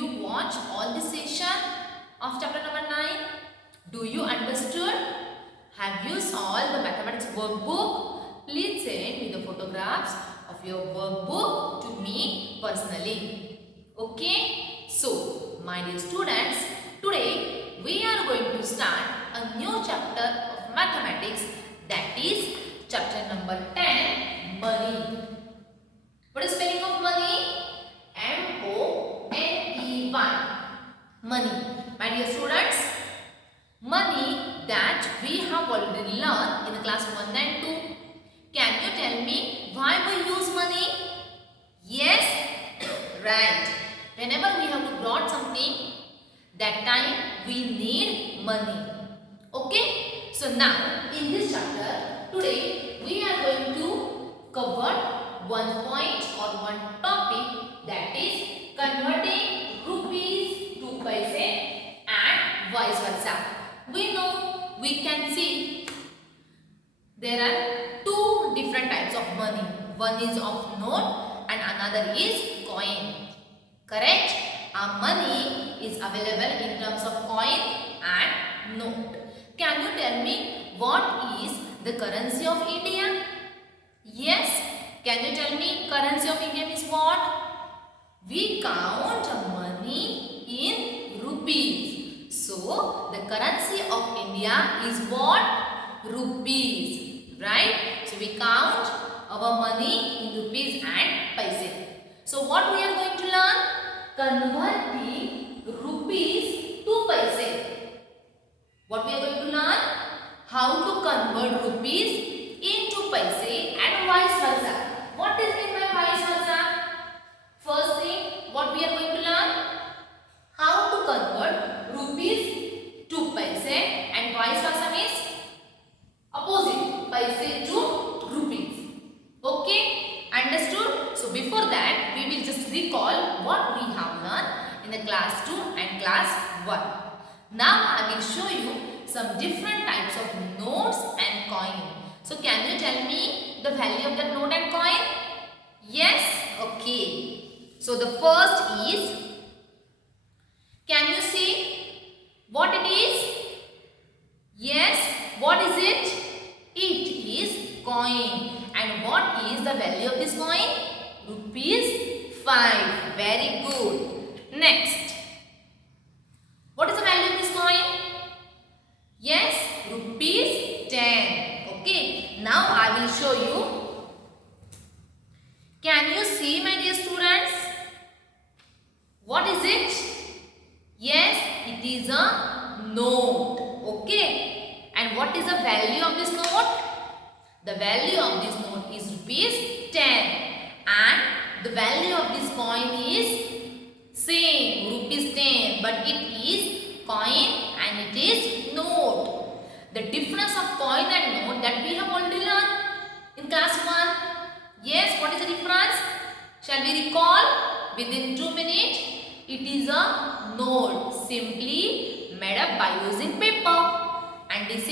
you watch all the session of chapter number 9? Do you understood? Have you solved the mathematics workbook? Please send me the photographs of your workbook to me personally. Okay? So, my dear students, today we are going to start a new chapter of mathematics, that is chapter number 10, money. What is spelling of money? M-O-N-E-Y. Money. My dear students, money that we have already learned in the class 1 and 2. Can you tell me why we use money? Yes, right. Whenever we have to brought something, that time we need money. Okay? So now, in this chapter, today we are going to cover one point or one topic, that is converting rupees to paise and vice versa. We know, we can see there are two different types of money. One is of note and another is coin. Correct? Our money is available in terms of coin and note. Can you tell me what is the currency of India? Yes. Can you tell me currency of India is what? We count money in rupees. So, the currency of India is what? Rupees. Right? So, we count our money in rupees and paise. So, what we are going to learn? Converting rupees to paise. What we are going to learn? How to convert rupees into paise and vice versa. What is meant by vice versa? First thing, what we are going to learn? How to convert rupees to paise and vice versa means opposite, paise to rupees. Okay? Understood? So before that, we will just recall what we have learned in the class 2 and class 1. Now I will show you some different types of notes and coin. So can you tell me the value of that note and coin? Yes? Okay. So the first is, can you see what it is? Yes. What is it? It is coin. And what is the value of this coin? Rupees 5. Very good. Next. What is the value of this coin? Yes, rupees 10. Okay. Now I will show you. Can you see, my dear students? What is it? Yes, it is a note. Okay. And what is the value of this note? The value of this note is rupees 10. And the value of this coin is same, rupees 10. But it is coin and it is note. The difference of coin and note that we have already learned in class 1. Yes, what is the difference? Shall we recall within 2 minutes? It is a note simply made up by using paper. And it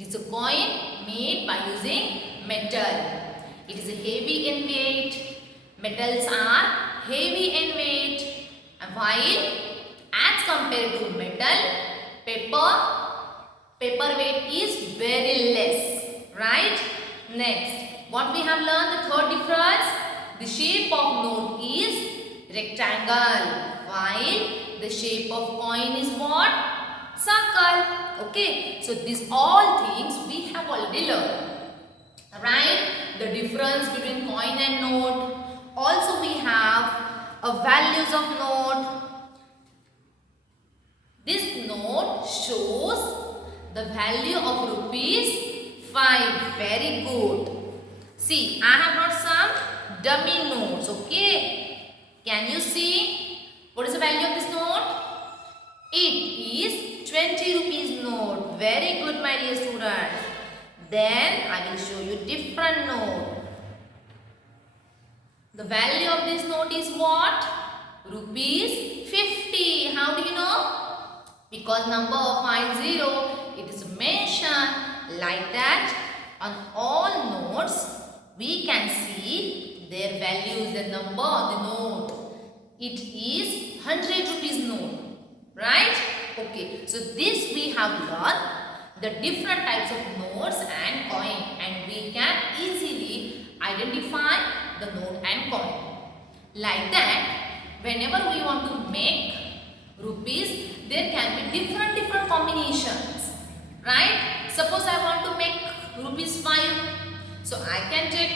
is a coin made by using metal. It is heavy in weight. Metals are heavy in weight. While as compared to metal, paper weight is very less. Right? Next, what we have learned, the third difference, the shape of note is rectangle, while the shape of coin is what? Circle. Okay, so these all things we have already learned. Right? The difference between coin and note. Also we have values of note. This note shows the value of rupees 5. Very good. See, I have brought some dummy notes. Okay. Can you see? What is the value of this note? It is 20 rupees note. Very good, my dear students. Then I will show you different note. The value of this note is what? Rupees 50. How do you know? Because number 50, it is mentioned like that. On all notes, we can see their values, the number on the note. It is 100 rupees note, right? Okay, so this we have learned the different types of notes and coin, and we can easily identify the note and coin. Like that, whenever we want to make rupees, there can be different combinations, right? Suppose I want to make rupees 5, so I can take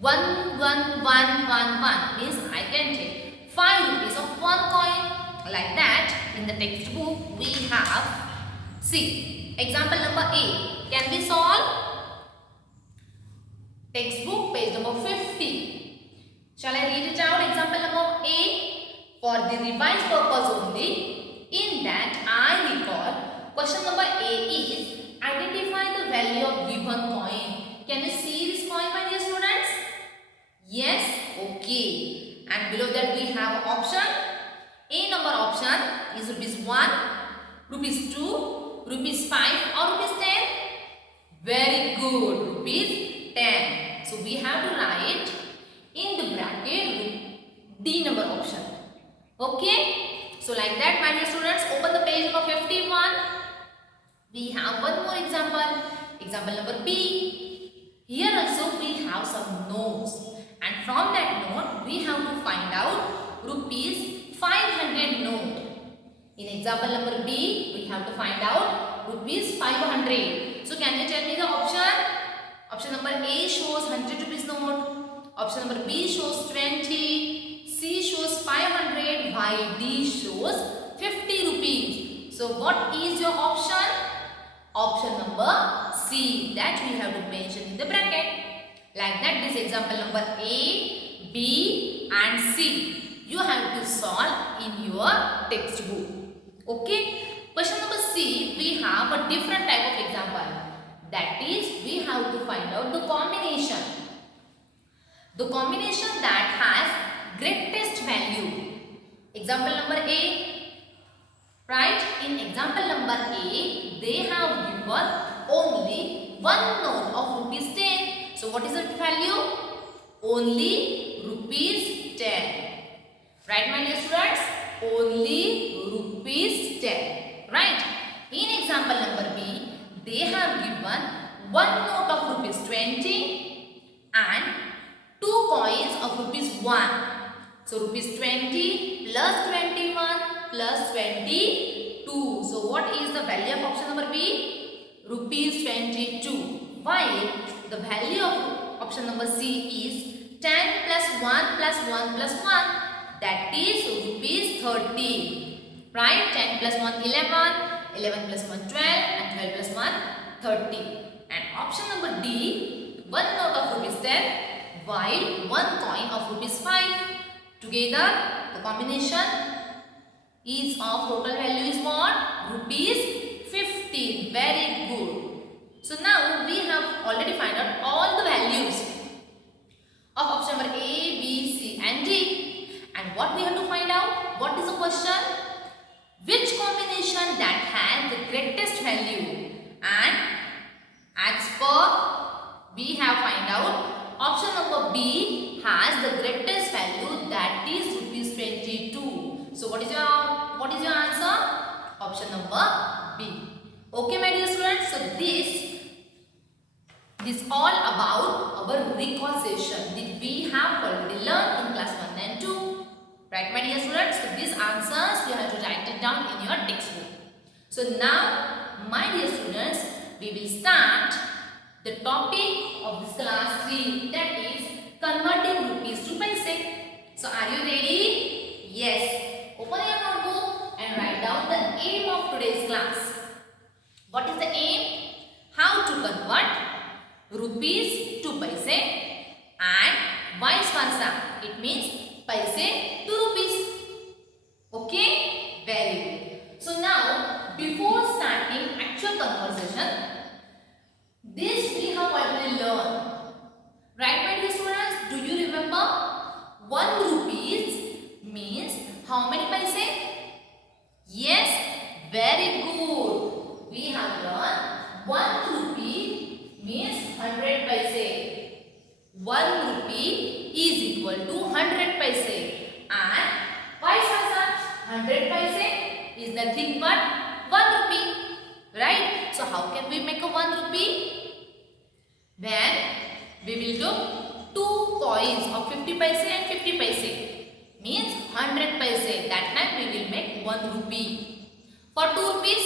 1 1 1 1 1, means I can take 5 rupees of one coin. Like that, in the textbook we have, see, example number A. Can we solve? Textbook page number 50. Shall I read it out? Example number A. For the revised purpose only, in that I recall, question number A is identify the value of given coin. Can you see this coin, my dear students? Yes? Okay. And below that we have option. A number option is rupees 1, rupees 2, rupees 5 or rupees 10? Very good. Rupees 10. So we have to write in the bracket D number option. Okay. So like that, my dear students, open the page number 51. We have one more example. Example number B. Here also we have some notes. And from that note, we have to find out rupees 500 note. In example number B, we have to find out rupees 500. So can you tell me the option? Option number A shows 100 rupees note. Option number B shows 20. C shows 500. While D shows 50 rupees. So what is your option? Option number C, that we have to mention in the bracket. Like that, this example number A, B and C, you have to solve in your textbook. Okay. Question number C, we have a different type of example. That is, we have to find out the combination. The combination that has greatest value. Example number A. Right? In example number A, they have given only one note of rupees 10. So what is the value? Only rupees 10. Right, my dear students? Only rupees 10. Right? In example number B, they have given one note of rupees 20 and two coins of rupees 1. So rupees 20 plus 21 plus 22. So what is the value of option number B? Rupees 22. While the value of option number C is 10 plus 1 plus 1 plus 1. That is rupees 30. Right? 10 plus 1 11. 11 plus 1 12 and 12 plus 1 30. And option number D, one note of rupees 10 while one coin of rupees 5. Together the combination is of total value is what? Rupees 15. Very good. So now we have already found out all the values of option number A, B, C and D. And what we have to find out? What is the question? Which combination that has the greatest value? And as per we have find out option number B has the greatest value, that is rupees 22. So what is your answer? Option number B. Okay, my dear students. So this all about our recall session that we have already learned in class 1 and 2. Right, my dear students? So these answers you have to write it down in your textbook. So now, my dear students, we will start the topic of this class 3, that is converting rupees to paise. So are you ready? Yes. Open your notebook and write down the aim of today's class. What is the aim? How to convert rupees to paise and vice versa. It means paise to rupees. Okay? Very good. So now, before starting actual conversation, this we have already learned. Right, my dear students? Do you remember? 1 rupees means how many paise? Yes, very good. We have learned 1 rupee means 100 paise. 1 rupee is equal to 100 paise. And vice versa. 100 paise is nothing but 1 rupee. Right? So how can we make a 1 rupee? When we will do two coins of 50 paise and 50 paise. Means 100 paise. That time we will make 1 rupee. For 2 rupees,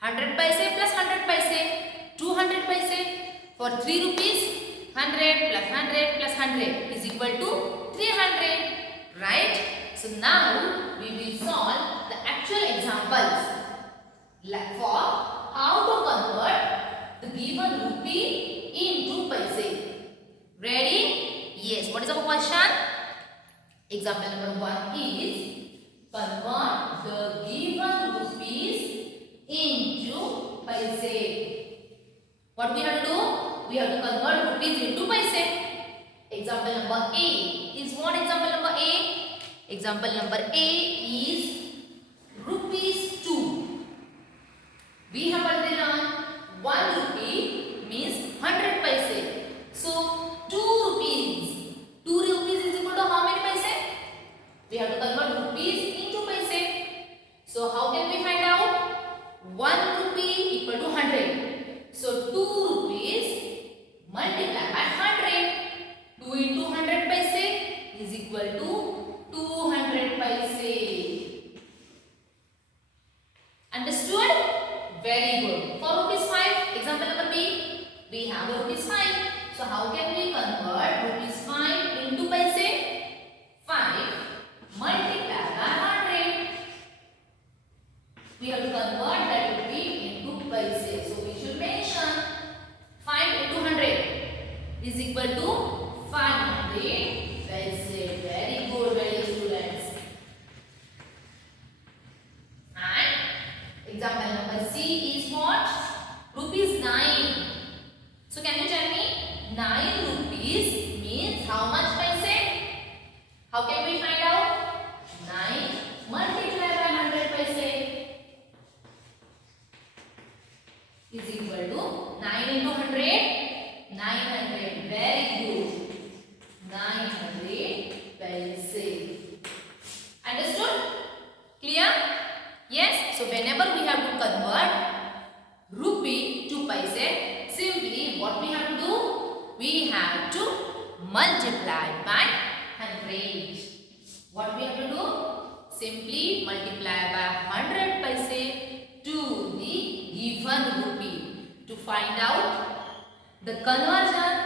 100 paise plus 100 paise, 200 paise. For 3 rupees, 100 plus 100 plus 100 is equal to 300. Right? So now we will solve the actual examples for how to convert the given rupee into paise. Ready? Yes. What is our question? Example number 1 is convert the given rupees into paise. What we have to do? We have to convert rupees into paise. Example number A is what? Example number A? Example number A is rupees 2. We have already learned 1 rupee means 100 paise. So 2 rupees. 2 rupees is equal to how many paise? We have to convert rupees into paise. So how can we find out? 1 rupee equal to 100. So 2 rupees multiplied by 100. 2 into 100 paise is equal to 200 paise. Understood? Very good. For rupees 5, example number B, we have rupees 5. So how can we convert rupees 5 into paise? 5 multiplied by 100. We have to convert that rupee into paise. So we should mention 5 into 100 is equal to 500 paise. Very good, very students. And example number C is what? Rupees 9. So can you tell me 9 rupees means how much paise? How can we find out? 9 multiplied by 100 paise is equal to 9 into 100. 900. Very good. 900 paise. Understood? Clear? Yes. So whenever we have to convert rupee to paise, simply what we have to do? We have to multiply by 100. What we have to do? Simply multiply by 100 paise to the given rupee to find out the conversion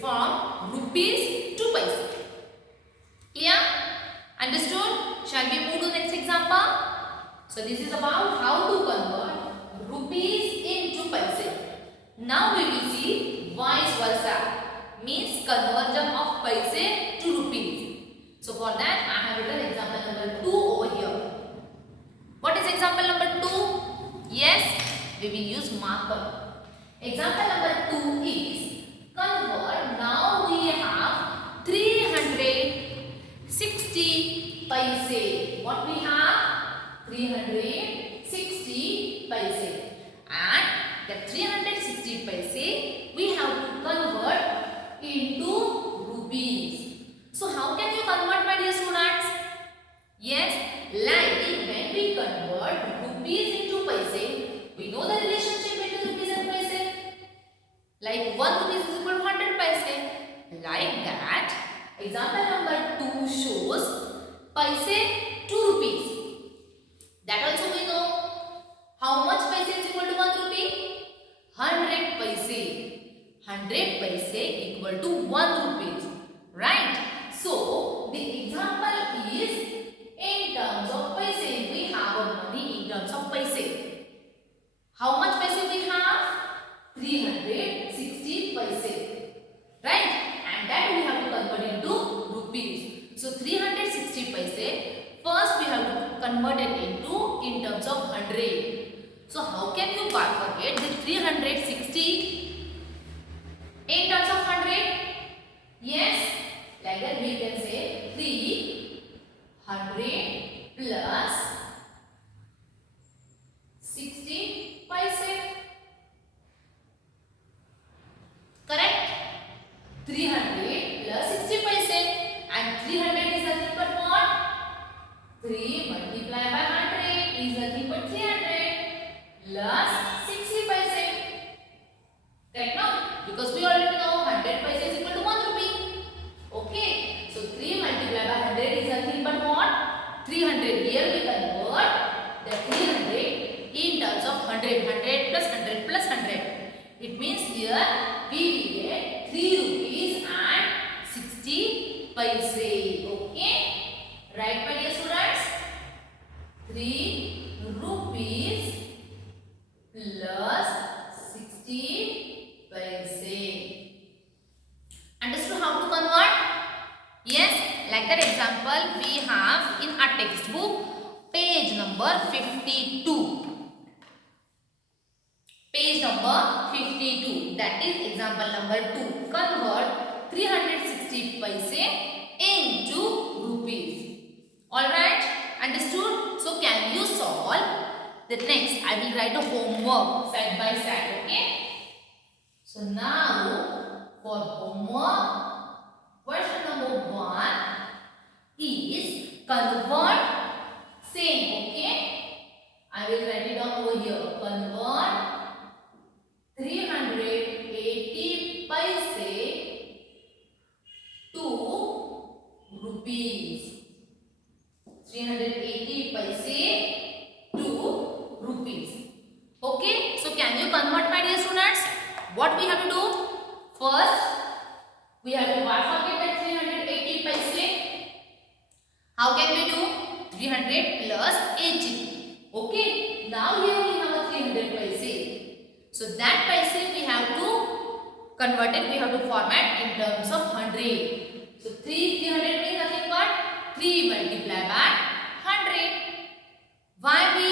from rupees to paise. Clear? Understood? Shall we move to the next example? So this is about how to convert rupees into paise. Now we will see vice versa. Means conversion of paise to rupees. So for that I have written example number 2 over here. What is example number 2? Yes, we will use marker. Example number 2 is convert. Now we have 360 paise. What we have? 360 paise. And the 360 paise we have to convert into rupees. So how can you convert, my dear students? Yes, like when we convert rupees into paise, we know the relationship between rupees and paise. Like 1 rupees is equal to 100 paise. Like that, example number 2 shows paise 2 rupees. That also we know. How much paise is equal to 1 rupee? 100 paise. 100 paise equal to 1 rupees. Right? So, the example is in terms of paise. We have our money in terms of paise. How much paise we have? 360 paise. Right? And that we have to convert into rupees. So, 360 paise. First we have to convert it into in terms of 100. So how can you forget the 360 in terms of 100? Yes, like that we can say 300 plus 60 paise. Correct? 300 plus 60 paise, and 300 is nothing but what? 3 100. 100 plus 100 plus 100. It means here we will get 3 rupees and 60 paise. Okay. Right, my dear students? 3 rupees plus 60 paise. Understood how to convert? Yes, like that example we have in our textbook, page number 52. Page number 52. That is example number 2. Convert 360 paise into rupees. Alright, understood? So can you solve? The next I will write a homework side by side. Okay. So now for homework, question number 1 is convert same. Okay. I will write it down over here. Convert 380 paise to rupees. 380 paise to rupees. Okay, so can you convert, my dear students? What we have to do? First, we have to bifurcate that 380 paise. How can we do? 300 plus 80. Okay, now here we have a 300 paise. So that paise we have to convert it, we have to format in terms of 100. So 300 means nothing but 3 multiplied by 100. Why we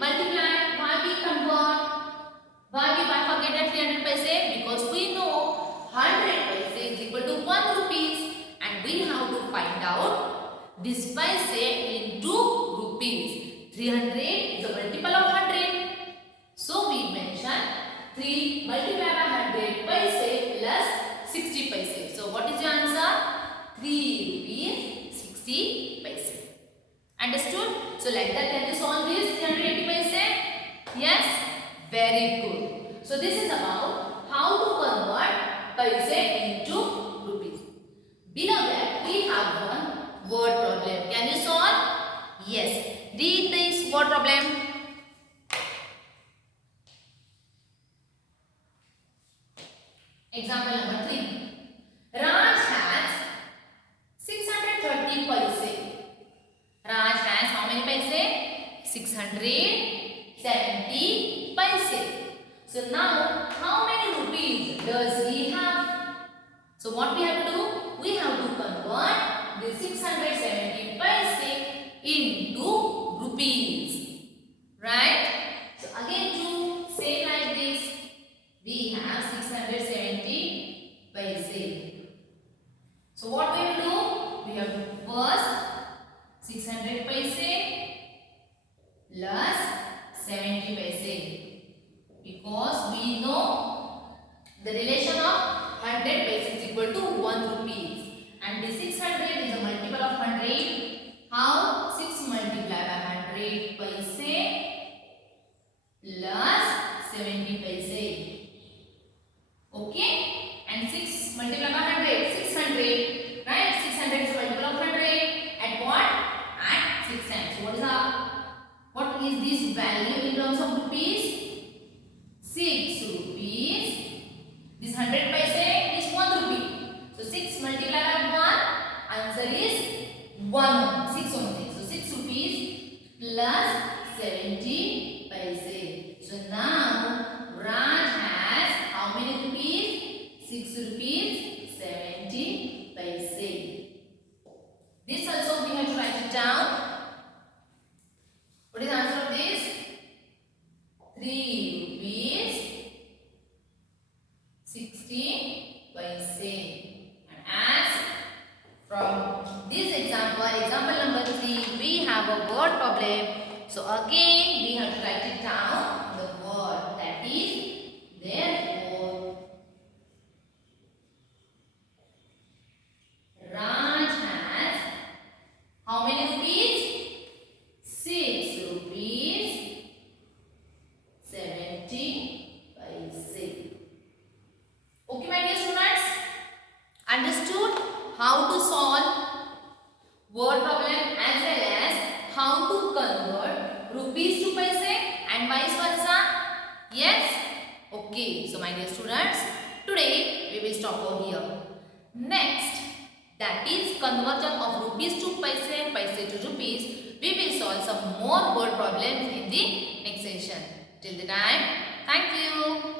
multiply? Why we convert? Why we bifurcate at 300 paise? Because we know 100 paise is equal to 1 rupees and we have to find out this paise into rupees. 300 is a multiple of 100. So we mention 3 multiplied by 100 paise plus 60 paise. So what is your answer? 3 rupees 60 paise. Understood? So like that can you solve this 380 paise? Yes? Very good. So this is about how to convert paise into rupees. Below that we have one word problem. Can you solve? Yes. Read this word problem. Example number 3. Raj has 630 paise. Raj has how many paise? 670 paise. So now how many rupees does he have? So what we have to do? We have to convert the 670 paise into rupees. Right? So again to say like this, we have 670 paise. So what we will do? We have to first 600 paise plus 70 paise. Because we know the relation of 100 paise is equal to 1 rupees. And the 600 is a multiple of 100. How? 6 multiplied by 100 paise plus 70 paise. Okay? And 6 multiplied by 100, 600. Right? 600 is a multiple of 100. At what? At 6 times. So what is this value in terms of rupees? 6 rupees. This 100 paise is 1 rupee. So 6 multiplied by 1. Answer is 1. 6 only. So 6 rupees plus 70 paise. So now Raj has how many rupees? 6 rupees 70 paise. This also we have to write it down. What is the answer of this? 3 rupees 60 paise. And as from this example, example number 3, we have a word problem. So again we have to write it down, the word, that is therefore Raj has how many rupees? 6 rupees 70 paise. Okay, my dear students, understood how to solve word problem as well as how to convert rupees to paise and vice versa. Yes? Okay, so my dear students, today we will stop over here. Next, that is conversion of rupees to paise, paise to rupees. We will solve some more word problems in the next session. Till the time, thank you.